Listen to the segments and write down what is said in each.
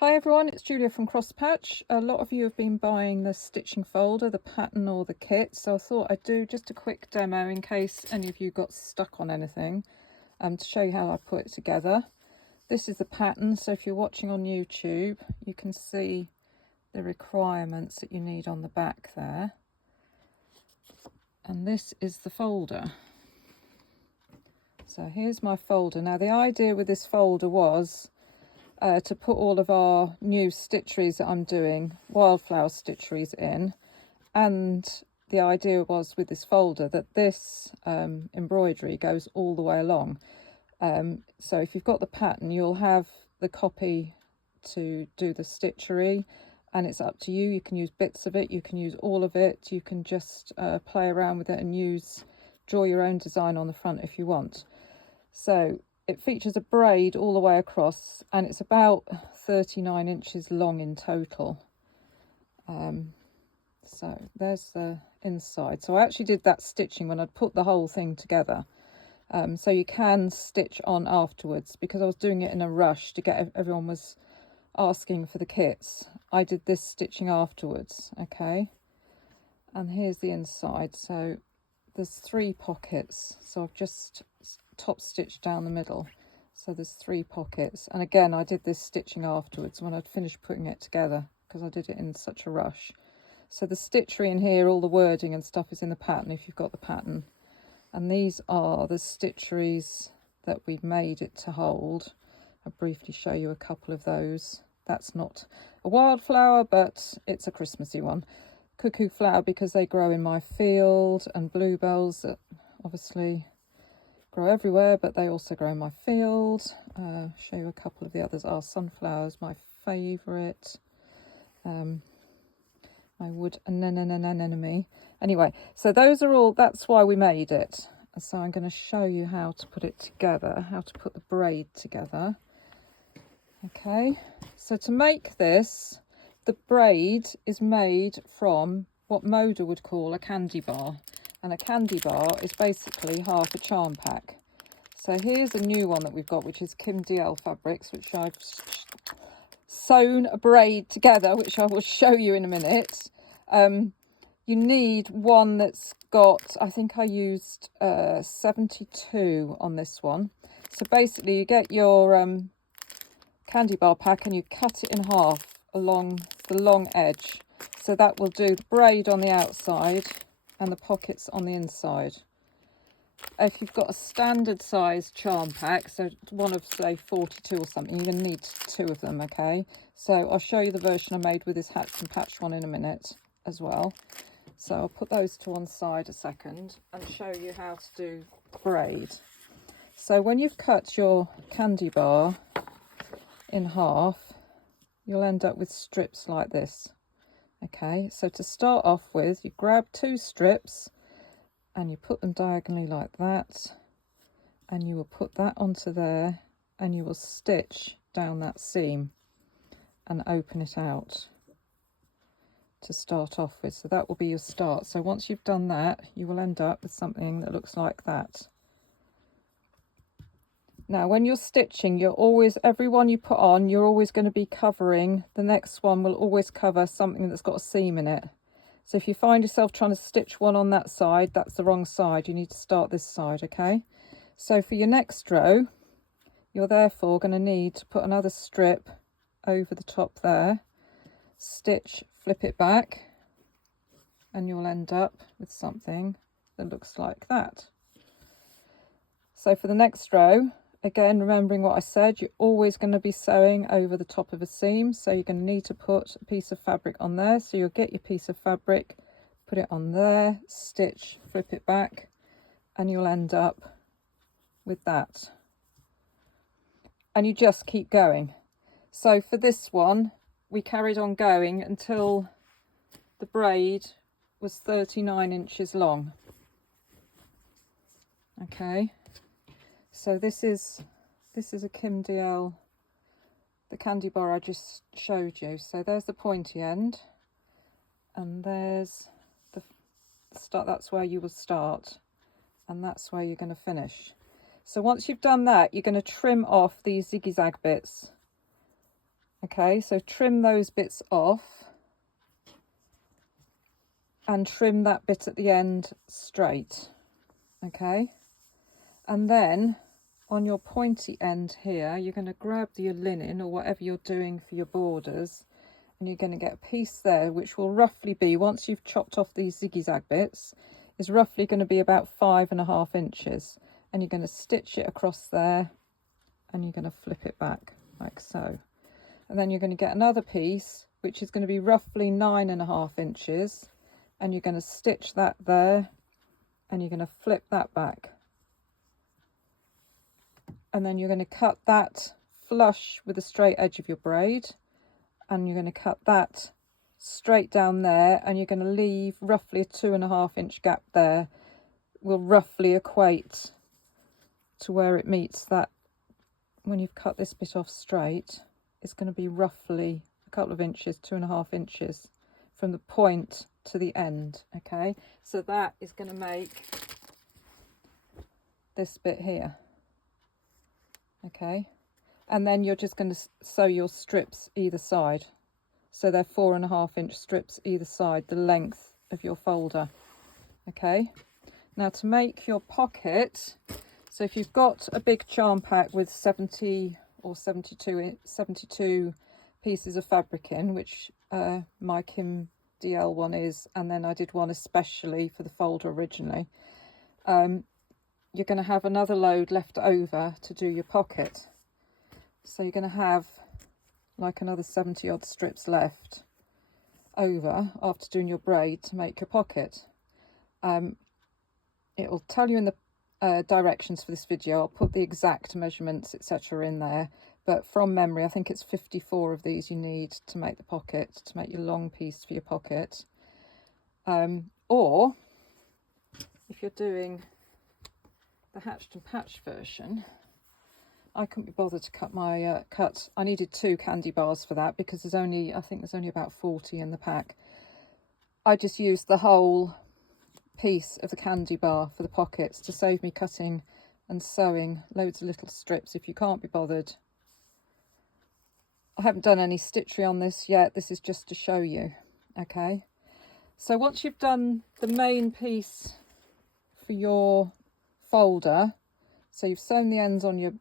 Hi everyone, it's Julia from Cross Patch. A lot of you have been buying the stitching folder, the pattern or the kit, so I thought I'd do just a quick demo in case any of you got stuck on anything, to show you how I put it together. This is the pattern, so if you're watching on YouTube you can see the requirements that you need on the back there. And this is the folder. So here's my folder. Now the idea with this folder was to put all of our new stitcheries that I'm doing, wildflower stitcheries in, and the idea was with this folder that this embroidery goes all the way along. So if you've got the pattern, you'll have the copy to do the stitchery, and it's up to you. You can use bits of it, you can use all of it, you can just play around with it and draw your own design on the front if you want. So it features a braid all the way across, and it's about 39 inches long in total. So there's the inside. So I actually did that stitching when I'd put the whole thing together. So you can stitch on afterwards, because I was doing it in a rush to get, everyone was asking for the kits. I did this stitching afterwards, okay? And here's the inside. So there's 3 pockets. So I've just top stitched down the middle, so there's 3 pockets. And again, I did this stitching afterwards when I'd finished putting it together, because I did it in such a rush. So the stitchery in here, all the wording and stuff is in the pattern if you've got the pattern. And these are the stitcheries that we've made it to hold. I'll briefly show you a couple of those. That's not a wildflower, but it's a Christmassy one. Cuckoo flower, because they grow in my field, and bluebells that obviously grow everywhere, but they also grow in my field. Show you a couple of the others. Are sunflowers, my favourite. My wood anemone. Anyway, so those are all, that's why we made it. So I'm going to show you how to put it together, how to put the braid together. Okay, so to make this, the braid is made from what Moda would call a candy bar. And a candy bar is basically half a charm pack. So here's a new one that we've got, which is Kim DL fabrics, which I've sewn a braid together, which I will show you in a minute. You need one that's got, I think I used 72 on this one. So basically you get your candy bar pack and you cut it in half along the long edge. So that will do the braid on the outside and the pockets on the inside. If you've got a standard size charm pack, so one of say 42 or something, you're going to need 2 of them, okay? So I'll show you the version I made with this hats and patch one in a minute as well. So I'll put those to one side a second and show you how to do braid. So when you've cut your candy bar in half, you'll end up with strips like this. Okay, so to start off with, you grab 2 strips and you put them diagonally like that, and you will put that onto there, and you will stitch down that seam and open it out to start off with. So that will be your start. So once you've done that, you will end up with something that looks like that. Now when you're stitching, you're always, every one you put on, you're always going to be covering, the next one will always cover something that's got a seam in it. So if you find yourself trying to stitch one on that side, that's the wrong side. You need to start this side, okay? So for your next row, you're therefore going to need to put another strip over the top there, stitch, flip it back, and you'll end up with something that looks like that. So for the next row, again, remembering what I said, you're always going to be sewing over the top of a seam. So you're going to need to put a piece of fabric on there. So you'll get your piece of fabric, put it on there, stitch, flip it back, and you'll end up with that. And you just keep going. So for this one, we carried on going until the braid was 39 inches long. Okay. So this is a Kim DL, the candy bar I just showed you. So there's the pointy end, and there's the start. That's where you will start, and that's where you're going to finish. So once you've done that, you're going to trim off these zigzag bits. Okay, so trim those bits off and trim that bit at the end straight. Okay, and then on your pointy end here, you're going to grab your linen or whatever you're doing for your borders, and you're going to get a piece there which will roughly be, once you've chopped off these zigzag bits, is roughly going to be about 5.5 inches, and you're going to stitch it across there and you're going to flip it back like so, and then you're going to get another piece which is going to be roughly 9.5 inches, and you're going to stitch that there and you're going to flip that back, and then you're going to cut that flush with the straight edge of your braid, and you're going to cut that straight down there, and you're going to leave roughly a 2.5 inch gap there. Will roughly equate to where it meets that. When you've cut this bit off straight, it's going to be roughly a couple of inches, 2.5 inches from the point to the end. Okay, so that is going to make this bit here. Okay, and then you're just going to sew your strips either side, so they're 4.5 inch strips either side, the length of your folder. Okay, now to make your pocket, so if you've got a big charm pack with 70 or 72 pieces of fabric in, which my Kim DL one is, and then I did one especially for the folder originally, you're going to have another load left over to do your pocket. So you're going to have like another 70 odd strips left over after doing your braid to make your pocket. It will tell you in the directions for this video. I'll put the exact measurements etc in there, but from memory I think it's 54 of these you need to make the pocket, to make your long piece for your pocket. Or if you're doing the hatched and patched version, I couldn't be bothered to cut my I needed 2 candy bars for that because I think there's only about 40 in the pack. I just used the whole piece of the candy bar for the pockets to save me cutting and sewing loads of little strips if you can't be bothered. I haven't done any stitchery on this yet, this is just to show you. Okay, so once you've done the main piece for your folder, so you've sewn the ends on your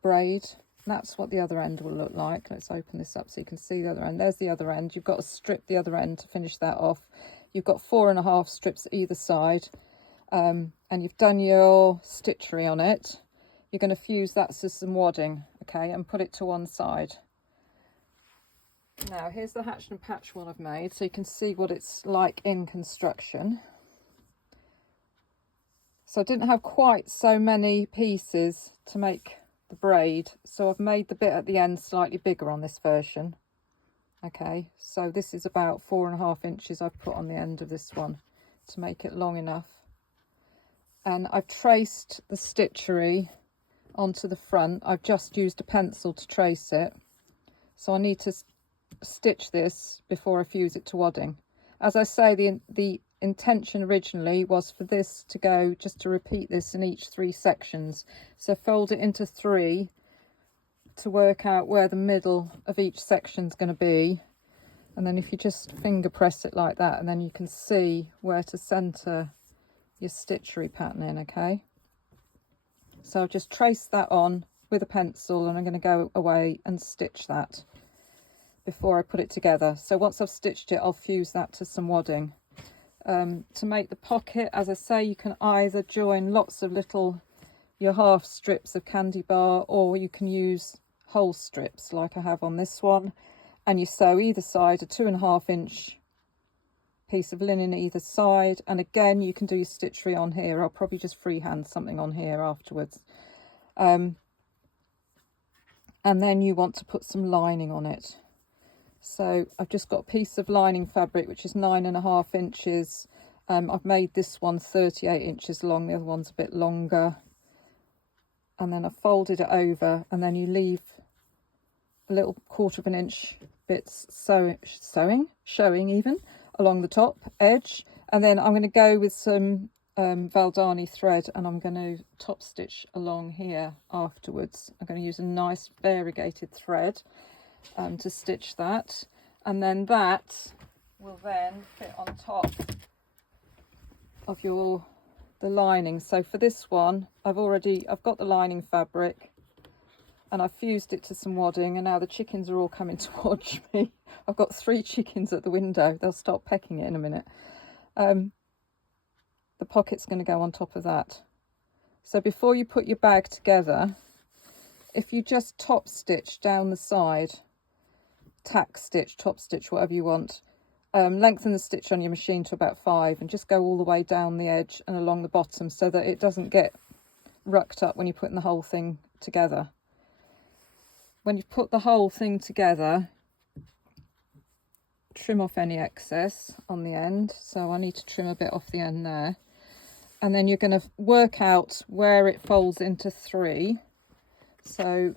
braid, that's what the other end will look like. Let's open this up so you can see the other end. There's the other end. You've got to strip the other end to finish that off. You've got 4.5 strips either side, and you've done your stitchery on it. You're going to fuse that to some wadding, okay, and put it to one side. Now here's the hatched and patched one I've made, so you can see what it's like in construction. So I didn't have quite so many pieces to make the braid, so I've made the bit at the end slightly bigger on this version. Okay, so this is about 4.5 inches I've put on the end of this one to make it long enough. And I've traced the stitchery onto the front. I've just used a pencil to trace it. So I need to stitch this before I fuse it to wadding. As I say, the intention originally was for this to go, just to repeat this in each 3 sections. So fold it into 3 to work out where the middle of each section is going to be, and then if you just finger press it like that, and then you can see where to center your stitchery pattern in. Okay, so I've just traced that on with a pencil, and I'm going to go away and stitch that before I put it together. So once I've stitched it, I'll fuse that to some wadding. To make the pocket, as I say, you can either join lots of little your half strips of candy bar, or you can use whole strips like I have on this one, and you sew either side a 2.5 inch piece of linen either side. And again, you can do your stitchery on here. I'll probably just freehand something on here afterwards. And then you want to put some lining on it. So I've just got a piece of lining fabric which is 9.5 inches. I've made this one 38 inches long, the other one's a bit longer. And then I folded it over, and then you leave a little 1/4 inch bits showing even along the top edge. And then I'm going to go with some Valdani thread, and I'm going to top stitch along here afterwards. I'm going to use a nice variegated thread to stitch that, and then that will then fit on top of the lining. So for this one, I've got the lining fabric and I've fused it to some wadding, and now the chickens are all coming towards me. I've got 3 chickens at the window. They'll stop pecking it in a minute. The pocket's going to go on top of that. So before you put your bag together, if you just top stitch down the side, tack stitch, top stitch, whatever you want, lengthen the stitch on your machine to about 5 and just go all the way down the edge and along the bottom so that it doesn't get rucked up when you're putting the whole thing together. When you've put the whole thing together, trim off any excess on the end. So I need to trim a bit off the end there. And then you're going to work out where it folds into 3. So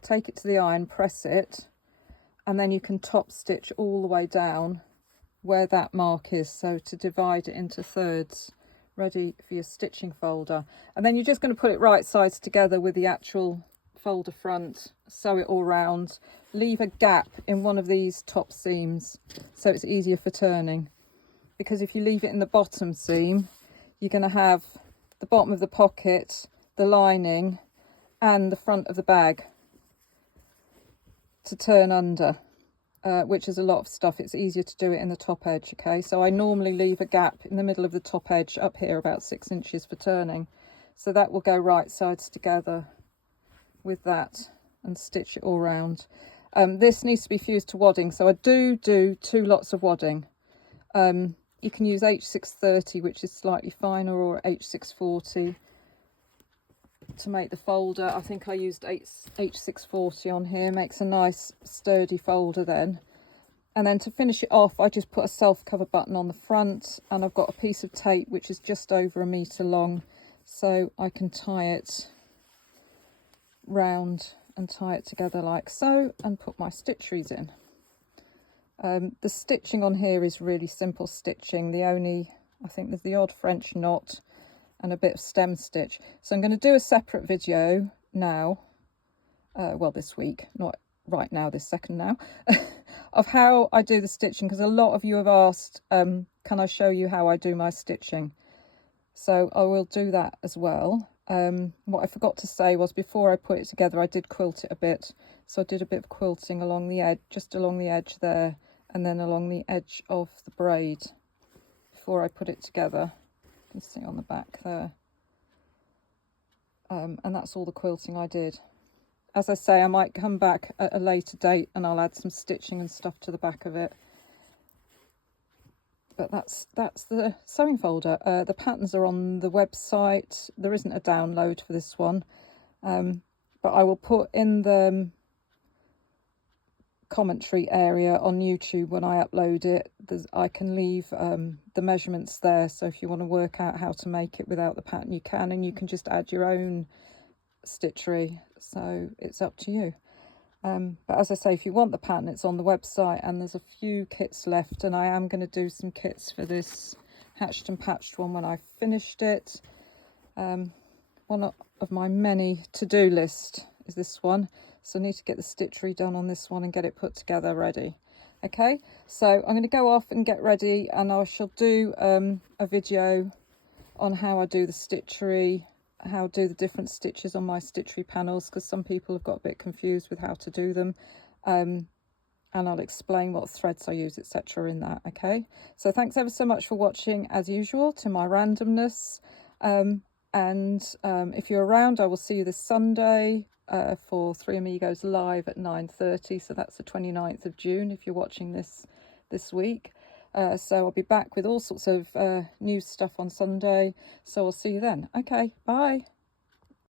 take it to the iron, press it, and then you can top stitch all the way down where that mark is. So to divide it into thirds, ready for your stitching folder. And then you're just going to put it right sides together with the actual folder front, sew it all round, leave a gap in one of these top seams so it's easier for turning, because if you leave it in the bottom seam, you're going to have the bottom of the pocket, the lining and the front of the bag to turn under, which is a lot of stuff. It's easier to do it in the top edge. Okay, so I normally leave a gap in the middle of the top edge up here about 6 inches for turning, so that will go right sides together with that and stitch it all round. This needs to be fused to wadding, so I do 2 lots of wadding. You can use H630, which is slightly finer, or H640 to make the folder. I think I used H640 on here, makes a nice sturdy folder then. And then to finish it off, I just put a self-cover button on the front, and I've got a piece of tape which is just over 1 metre long, so I can tie it round and tie it together like so and put my stitcheries in. The stitching on here is really simple stitching. I think there's the odd French knot and a bit of stem stitch. So I'm going to do a separate video now, well this week, not right now, this second now, of how I do the stitching, because a lot of you have asked, can I show you how I do my stitching? So I will do that as well. What I forgot to say was, before I put it together, I did quilt it a bit. So I did a bit of quilting along the edge, just along the edge there, and then along the edge of the braid before I put it together. You can see on the back there. And that's all the quilting I did. As I say, I might come back at a later date and I'll add some stitching and stuff to the back of it. But that's the sewing folder. The patterns are on the website. There isn't a download for this one, but I will put in the commentary area on YouTube when I upload it. I can leave the measurements there, so if you want to work out how to make it without the pattern, you can, and you can just add your own stitchery, so it's up to you. But as I say, if you want the pattern, it's on the website, and there's a few kits left, and I am going to do some kits for this hatched and patched one when I've finished it. One of my many to-do list is this one, so I need to get the stitchery done on this one and get it put together ready. Okay, so I'm going to go off and get ready, and I shall do a video on how I do the stitchery, how to do the different stitches on my stitchery panels, because some people have got a bit confused with how to do them, and I'll explain what threads I use, etc. in that. Okay, so thanks ever so much for watching, as usual, to my randomness, and if you're around, I will see you this Sunday for Three Amigos live at 9:30, so that's the 29th of June if you're watching this week. So I'll be back with all sorts of new stuff on Sunday, so I'll see you then. Okay, bye.